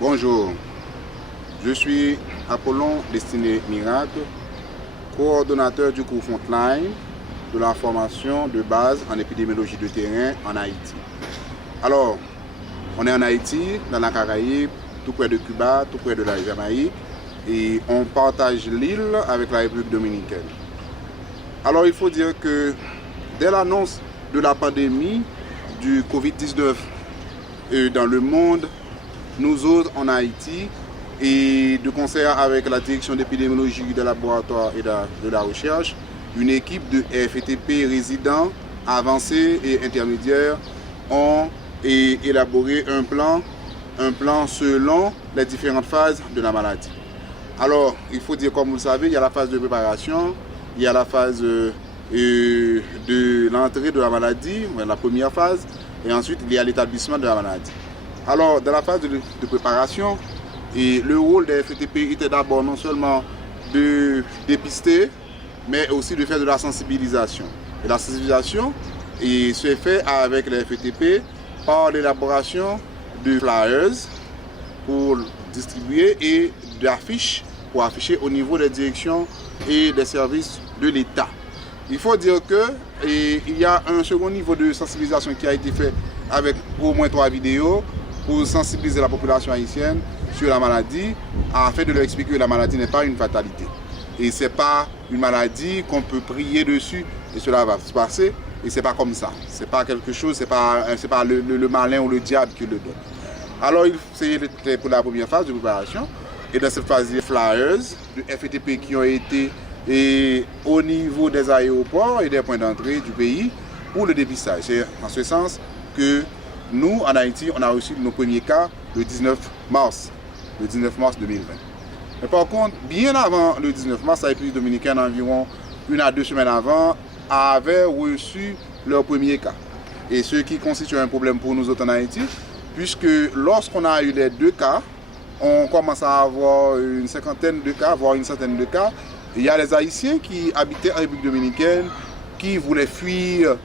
Bonjour, je suis Apollon Destiné Miracle, coordonnateur du cours Frontline de la formation de base en épidémiologie de terrain en Haïti. Alors, on est en Haïti, dans la Caraïbe, tout près de Cuba, tout près de la Jamaïque, et on partage l'île avec la République dominicaine. Alors, il faut dire que dès l'annonce de la pandémie du Covid-19 dans le monde, nous autres en Haïti, et de concert avec la direction d'épidémiologie des laboratoires et de la recherche, une équipe de FETP résidents, avancés et intermédiaires ont élaboré un plan selon les différentes phases de la maladie. Alors, il faut dire, comme vous le savez, il y a la phase de préparation, il y a la phase de l'entrée de la maladie, la première phase, et ensuite il y a l'établissement de la maladie. Alors, dans la phase de préparation, le rôle des FETP était d'abord non seulement de dépister, mais aussi de faire de la sensibilisation. Et la sensibilisation se fait avec les FETP par l'élaboration de flyers pour distribuer et d'affiches pour afficher au niveau des directions et des services de l'État. Il faut dire qu'il y a un second niveau de sensibilisation qui a été fait avec au moins 3 vidéos pour sensibiliser la population haïtienne sur la maladie, afin de leur expliquer que la maladie n'est pas une fatalité. Et ce n'est pas une maladie qu'on peut prier dessus et cela va se passer. Et ce n'est pas comme ça. Ce n'est pas quelque chose, ce n'est pas le malin ou le diable qui le donne. Alors, c'est pour la première phase de préparation. Et dans cette phase, il y a des flyers de FETP qui ont été au niveau des aéroports et des points d'entrée du pays pour le dépistage. C'est en ce sens que nous, en Haïti, on a reçu nos premiers cas le 19 mars 2020. Mais par contre, bien avant le 19 mars, la République dominicaine, environ 1 à 2 semaines avant, avait reçu leur premier cas. Et ce qui constitue un problème pour nous autres en Haïti, puisque lorsqu'on a eu les 2 cas, on commence à avoir une cinquantaine de cas, voire une centaine de cas. Il y a les Haïtiens qui habitaient en République dominicaine, qui voulaient fuir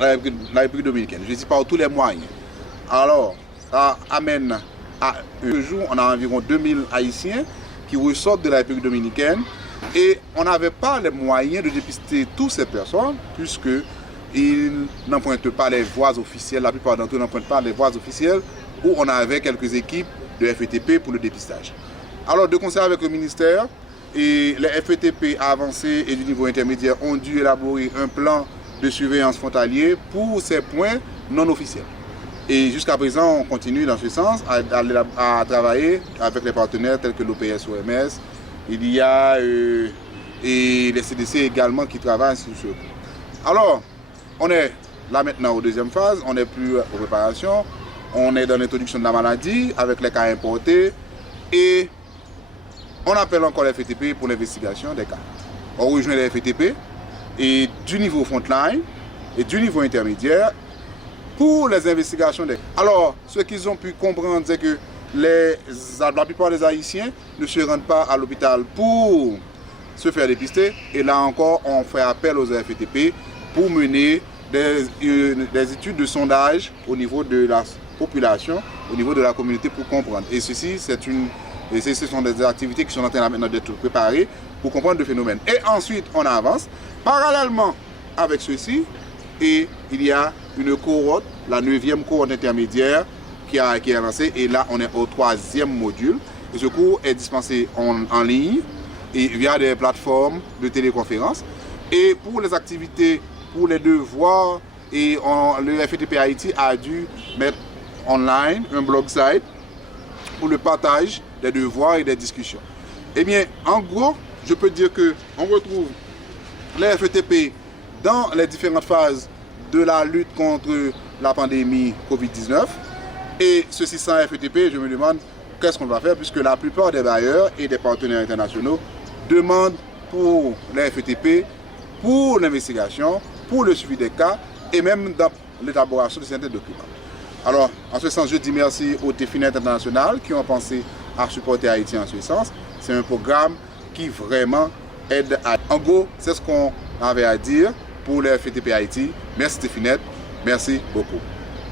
la République dominicaine. Je dis par tous les moyens. Alors, ça amène à un jour, on a environ 2000 Haïtiens qui ressortent de la République dominicaine et on n'avait pas les moyens de dépister toutes ces personnes puisqu'ils n'empruntent pas les voies officielles, la plupart d'entre eux n'empruntent pas les voies officielles où on avait quelques équipes de FETP pour le dépistage. Alors, de concert avec le ministère, et les FETP avancés et du niveau intermédiaire ont dû élaborer un plan de surveillance frontalier pour ces points non officiels. Et jusqu'à présent, on continue dans ce sens à travailler avec les partenaires tels que l'OPS, OMS. Il y a et les CDC également qui travaillent sur ce point. Alors, on est là maintenant aux deuxième phase, on n'est plus aux préparations, on est dans l'introduction de la maladie avec les cas importés et on appelle encore les FETP pour l'investigation des cas. On rejoint les FETP et du niveau frontline et du niveau intermédiaire pour les investigations des cas. Alors, ce qu'ils ont pu comprendre, c'est que la plupart des Haïtiens ne se rendent pas à l'hôpital pour se faire dépister. Et là encore, on fait appel aux FETP pour mener des études de sondage au niveau de la population, au niveau de la communauté pour comprendre. Et ceci, ce sont des activités qui sont en train maintenant d'être préparées pour comprendre le phénomène. Et ensuite, on avance. Parallèlement avec ceci, et il y a une cohorte, la 9e cohorte intermédiaire qui est lancée. Et là, on est au 3e module. Et ce cours est dispensé en ligne et via des plateformes de téléconférence. Et pour les activités, pour les devoirs, et le FETP Haïti a dû mettre online un blog site pour le partage des devoirs et des discussions. Eh bien, en gros, je peux dire qu'on retrouve les FETP dans les différentes phases de la lutte contre la pandémie Covid-19. Et ceci sans FETP, je me demande qu'est-ce qu'on va faire puisque la plupart des bailleurs et des partenaires internationaux demandent pour les FETP, pour l'investigation, pour le suivi des cas et même dans l'élaboration de certains documents. Alors, en ce sens, je dis merci au TFINET international qui ont pensé à supporter Haïti en ce sens. C'est un programme qui vraiment aide à... En gros, c'est ce qu'on avait à dire pour le FETP Haïti. Merci TFINET, merci beaucoup.